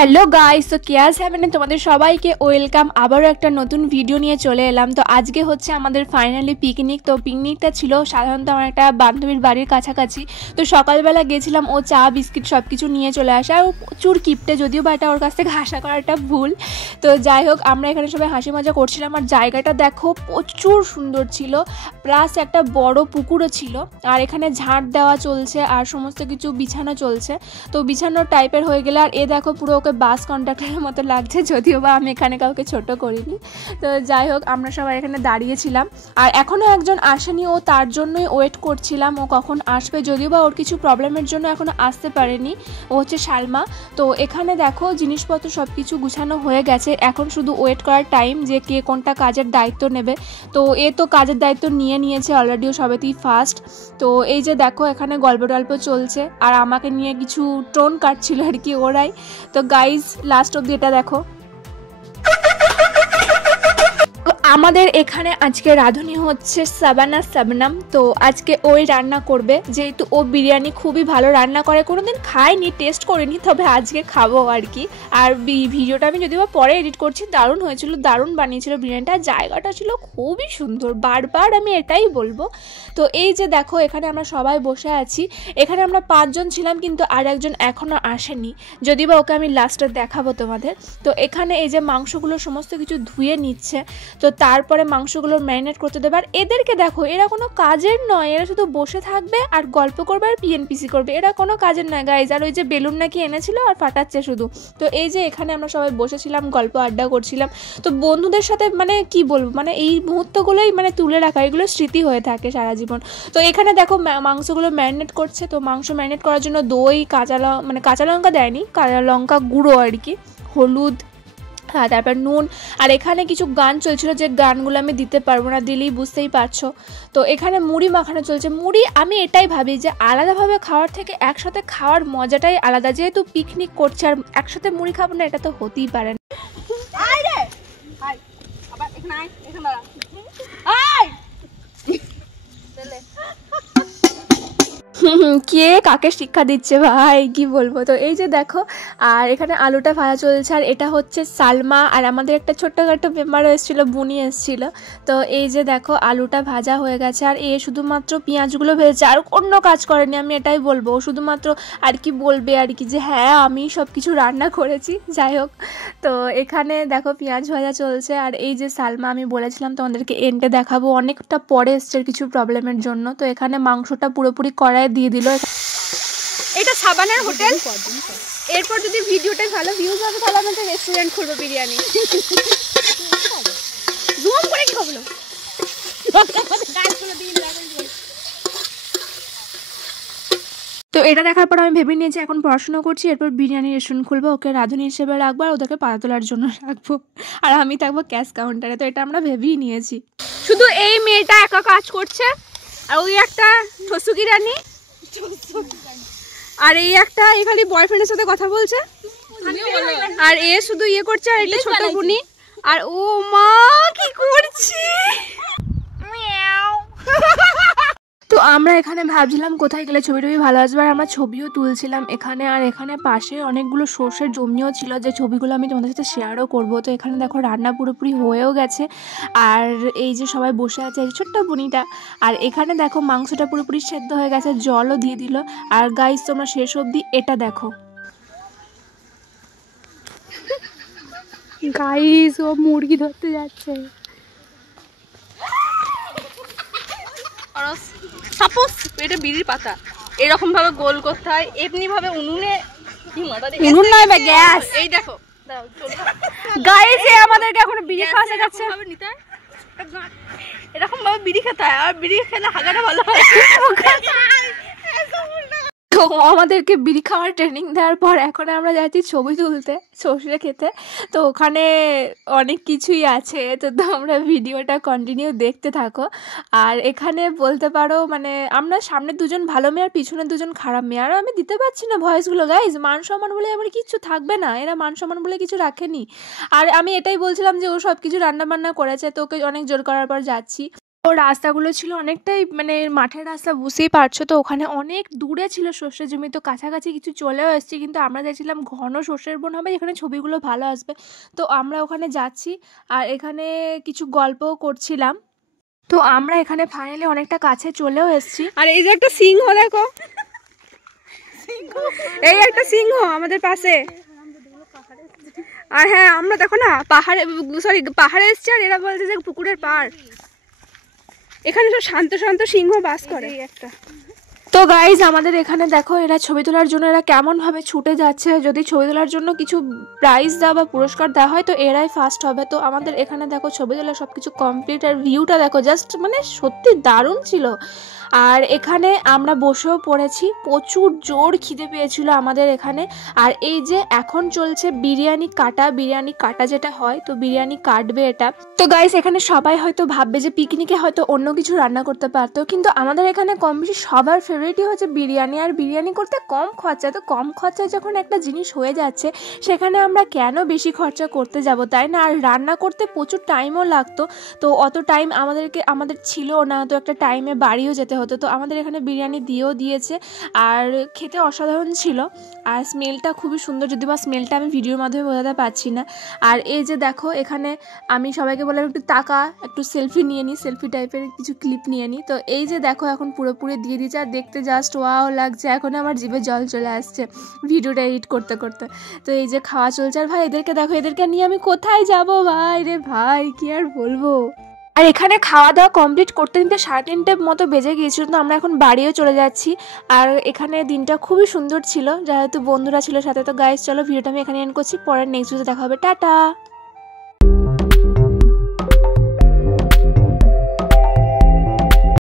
Hello guys, তো কেয়াস হ্যাভেনে তোমাদের সবাইকে ওয়েলকাম। আবারও একটা নতুন ভিডিও নিয়ে চলে এলাম। তো আজকে হচ্ছে আমাদের ফাইনালি পিকনিক। তো পিকনিকটা ছিল সাধারণত আমার একটা বান্ধবীর বাড়ির কাছাকাছি। তো সকালবেলা গেছিলাম, ও চা বিস্কিট সব কিছু নিয়ে চলে আসে। আর ও প্রচুর কিপটে, যদিও বা এটা ওর কাছ থেকে আশা করাটা ভুল। তো যাই হোক, আমরা এখানে সবাই হাসি মজা করছিলাম। আর জায়গাটা দেখো প্রচুর সুন্দর ছিল, প্লাস একটা বড় পুকুরও ছিল। আর এখানে ঝাড় দেওয়া চলছে আর সমস্ত কিছু বিছানো চলছে। তো বিছানো টাইপের হয়ে গেলে, আর এ দেখো পুরো ওকে বাস কন্ডাক্টরের মতো লাগছে, যদিও বা আমি এখানে কাউকে ছোট করিনি। তো যাই হোক, আমরা সবাই এখানে দাঁড়িয়েছিলাম। আর এখনও একজন আসেনি, ও তার জন্যই ওয়েট করছিলাম ও কখন আসবে, যদিও বা ওর কিছু প্রবলেমের জন্য এখনও আসতে পারেনি। ও হচ্ছে সালমা। তো এখানে দেখো জিনিসপত্র সব কিছু গুছানো হয়ে গেছে, এখন শুধু ওয়েট করার টাইম যে কে কোনটা কাজের দায়িত্ব নেবে। তো এ তো কাজের দায়িত্ব নিয়ে নিয়েছে অলরেডিও, সবেতেই ফার্স্ট। তো এই যে দেখো এখানে গল্প টল্প চলছে, আর আমাকে নিয়ে কিছু টোন কাটছিল আর কি ওরাই। তো গাইজ লাস্ট অব্দি এটা দেখো। আমাদের এখানে আজকে রাঁধুনি হচ্ছে শবনম। তো আজকে ওই রান্না করবে, যেহেতু ও বিরিয়ানি খুবই ভালো রান্না করে। কোনোদিন খাইনি, টেস্ট করিনি, তবে আজকে খাবো আর কি। আর ভিডিওটা আমি যদিও পরে এডিট করছি, দারুণ হয়েছিল, দারুণ বানিয়েছিল বিরিয়ানিটা। জায়গাটা ছিল খুবই সুন্দর, বারবার আমি এটাই বলবো। তো এই যে দেখো এখানে আমরা সবাই বসে আছি। এখানে আমরা 5 জন ছিলাম, কিন্তু আর একজন এখনও আসেনি, যদিও বা ওকে আমি লাস্টে দেখাবো তোমাদের। তো এখানে এই যে মাংসগুলো সমস্ত কিছু ধুয়ে নিচ্ছে, তো তারপরে মাংসগুলো ম্যারিনেট করতে দেবে। আর এদেরকে দেখো, এরা কোনো কাজের নয়, এরা শুধু বসে থাকবে আর গল্প করবে আর পিএনপিসি করবে, এরা কোনো কাজের নয় গাইজ। আর ওই যে বেলুন নাকি এনেছিল আর ফাটাচ্ছে শুধু। তো এই যে এখানে আমরা সবাই বসেছিলাম, গল্প আড্ডা করছিলাম। তো বন্ধুদের সাথে মানে কি বলবো, মানে এই মুহূর্তগুলোই মানে তুলে রাখা, এগুলো স্মৃতি হয়ে থাকে সারা জীবন। তো এখানে দেখো মাংসগুলো ম্যারিনেট করছে। তো মাংস ম্যারিনেট করার জন্য দই, কাঁচা লঙ্কা দেয়নি, কাঁচা লঙ্কা গুঁড়ো আর কি, হলুদ, হ্যাঁ, তারপর নুন। আর এখানে কিছু গান চলছিল, যে গানগুলো আমি দিতে পারবো না, দিলেই বুঝতেই পারছো। তো এখানে মুড়ি মাখানো চলছে। মুড়ি আমি এটাই ভাবি যে আলাদাভাবে খাওয়ার থেকে একসাথে খাওয়ার মজাটাই আলাদা। যেহেতু পিকনিক করছে আর একসাথে মুড়ি খাবো না, এটা তো হতেই পারে না। কে কাকে শিক্ষা দিচ্ছে ভাই, কি বলবো। তো এই যে দেখো, আর এখানে আলুটা ভাজা চলছে। আর এটা হচ্ছে সালমা, আর আমাদের একটা ছোট্টখাটো মেম্বারও এসেছিলো, বুনি এসেছিলো। তো এই যে দেখো আলুটা ভাজা হয়ে গেছে, আর এ শুধুমাত্র পেঁয়াজগুলো ভেজেছে, আর অন্য কাজ করেনি, আমি এটাই বলবো। শুধুমাত্র আর কি বলবে আর কি, যে হ্যাঁ আমি সব কিছু রান্না করেছি। যাই হোক, তো এখানে দেখো পেঁয়াজ ভাজা চলছে। আর এই যে সালমা, আমি বলেছিলাম তোমাদেরকে এন্ডে দেখাবো, অনেকটা পরে এসছে কিছু প্রবলেমের জন্য। তো এখানে মাংসটা পুরোপুরি কড়াইয়ে দিয়ে দিল। এটা সাবানের হোটেল। এরপর যদি ভিডিওটা ভালো ভিউজ হবে, তাহলে আমাদের রেস্টুরেন্ট খুলবো বিরিয়ানি। জুম করে কি করবো। তো এটা দেখার পর আমি ভেবে নিয়েছি এখন পড়াশোনা করছি, এরপর বিরিয়ানি রেস্টুরেন্ট খুলবো, ওকে রাঁধুনি হিসেবে রাখবো আর ওদেরকে পাতা তোলার জন্য রাখবো, আর আমি থাকবো ক্যাশ কাউন্টারে। তো এটা আমরা ভেবেই নিয়েছি। শুধু এই মেয়েটা একা কাজ করছে, আর ওই একটা ঠসুকি রানী, আর এই একটা এখানে বয়ফ্রেন্ডের সাথে কথা বলছে, আর এ শুধু ইয়ে করছে, আর এটা ছোট বুনি। আর ও মা কি করছে। তো আমরা এখানে ভাবছিলাম কোথায় গেলে ছবি টবি ভালো আসবে, আর আমরা ছবিও তুলছিলাম এখানে। আর এখানে পাশে অনেকগুলো সর্ষের জমিও ছিল, যে ছবিগুলো আমি তোমাদের সাথে শেয়ারও করবো। তো এখানে দেখো রান্না পুরোপুরি হয়েও গেছে, আর এই যে সবাই বসে আছে, এই ছোট্ট বুনিটা। আর এখানে দেখো মাংসটা পুরোপুরি সেদ্ধ হয়ে গেছে, জলও দিয়ে দিল। আর গাইস তোমরা শেষ অবধি এটা দেখো। গাইস ও মুরগি ধরতে যাচ্ছে। সাপোজ এটা বিড়ির পাতা এরকম ভাবে গোল করতে হয়, এমনি ভাবে উনুনে, উনুন নয় বা গ্যাস। এই দেখো গাইস এ আমাদেরকে এখন বিড়ি খাওয়া শেখাচ্ছে। এরকম ভাবে বিড়ি খেতে হয়, আর বিড়ি খেলে হাগাটা ভালো হয়। তো আমাদেরকে বিড়ি খাওয়ার ট্রেনিং দেওয়ার পর এখন আমরা যাচ্ছি ছবি তুলতে, সর্ষে খেতে। তো ওখানে অনেক কিছুই আছে, তো তোমরা ভিডিওটা কন্টিনিউ দেখতে থাকো। আর এখানে বলতে পারো মানে আমরা সামনে 2 জন ভালো মেয়ে আর পিছনে 2 জন খারাপ মেয়ে। আর আমি দিতে পারছি না ভয়েসগুলো গাইজ, মান সম্মান বলে আমার কিছু থাকবে না, এরা মান সম্মান বলে কিছু রাখেনি। আর আমি এটাই বলছিলাম যে ও সব কিছু রান্না বান্না করেছে, তো ওকে অনেক জোর করার পর যাচ্ছি। ও রাস্তাগুলো ছিল অনেকটাই মানে মাঠের রাস্তা, বুঝতেই পারছো তো। ওখানে অনেক দূরে ছিল সর্ষের জমি, তো কাছাকাছি কিছু চলেও এসেছি, কিন্তু আমরা চাইছিলাম ঘন সর্ষের বন হবে যেখানে ছবিগুলো ভালো আসবে। তো আমরা ওখানে যাচ্ছি আর এখানে কিছু গল্পও করছিলাম। তো আমরা এখানে ফাইনালি অনেকটা কাছে চলেও এসেছি। আর এই যে একটা সিংহ দেখো, এই একটা সিংহ আমাদের পাশে। আর হ্যাঁ, আমরা দেখো না পাহাড়ে এসছি, আর এরা বলছে যে পুকুরের পাড়। এখানে সব শান্ত শান্ত সিংহ বাস করে। একটা তো গাইজ আমাদের এখানে দেখো এরা ছবি তোলার জন্য এরা কেমন ভাবে ছুটে যাচ্ছে। যদি ছবি তোলার জন্য কিছু প্রাইজ দেওয়া বা পুরস্কার দেওয়া হয় তো এরাই ফার্স্ট হবে। তো আমাদের এখানে দেখো ছবি তোলা সবকিছু কমপ্লিট, আর ভিউটা দেখো জাস্ট মানে সত্যি দারুণ ছিল। আর এখানে আমরা বসেও পড়েছি, প্রচুর জোর খিদে পেয়েছিল আমাদের এখানে। আর এই যে এখন চলছে বিরিয়ানি কাটা যেটা হয়, তো বিরিয়ানি কাটবে এটা। তো গাইস এখানে সবাই হয়তো ভাববে যে পিকনিকে হয়তো অন্য কিছু রান্না করতে পারতো, কিন্তু আমাদের এখানে কম বেশি সবার ফেভারিটই হচ্ছে বিরিয়ানি। আর বিরিয়ানি করতে কম খরচা, তো কম খরচায় যখন একটা জিনিস হয়ে যাচ্ছে সেখানে আমরা কেন বেশি খরচা করতে যাব, তাই না? আর রান্না করতে প্রচুর টাইমও লাগতো, তো অত টাইম আমাদের ছিল না, তো একটা টাইমে বাড়িও যেতে হতো। তো আমাদের এখানে বিরিয়ানি দিয়েও দিয়েছে, আর খেতে অসাধারণ ছিল। আর স্মেলটা খুবই সুন্দর, যদি বা স্মেলটা আমি ভিডিওর মাধ্যমে বোঝাতে পারছি না। আর এই যে দেখো এখানে আমি সবাইকে বললাম একটু একটু সেলফি নিয়ে নিই, সেলফি টাইপের কিছু ক্লিপ নিয়ে নিই। তো এই যে দেখো এখন পুরোপুরি দিয়ে দিচ্ছে, আর দেখতে জাস্ট ওয়াও লাগছে। এখন আমার জিভে জল চলে আসছে ভিডিওটা এডিট করতে করতে। তো এই যে খাওয়া চলছে, আর ভাই এদেরকে দেখো, এদেরকে নিয়ে আমি কোথায় যাব ভাই রে ভাই, কি আর বলবো। আর এখানে খাওয়া দাওয়া কমপ্লিট করতে নিতে 3:30 মতো বেজে গিয়েছিল, তো আমরা এখন বাড়িও চলে যাচ্ছি। আর এখানে দিনটা খুবই সুন্দর ছিল, যেহেতু বন্ধুরা ছিল সাথে। তো গাইস চলো ভিডিওটা আমি এখানে এন্ড করছি, পরের নেক্সট ভিডিওতে দেখা হবে, টাটা।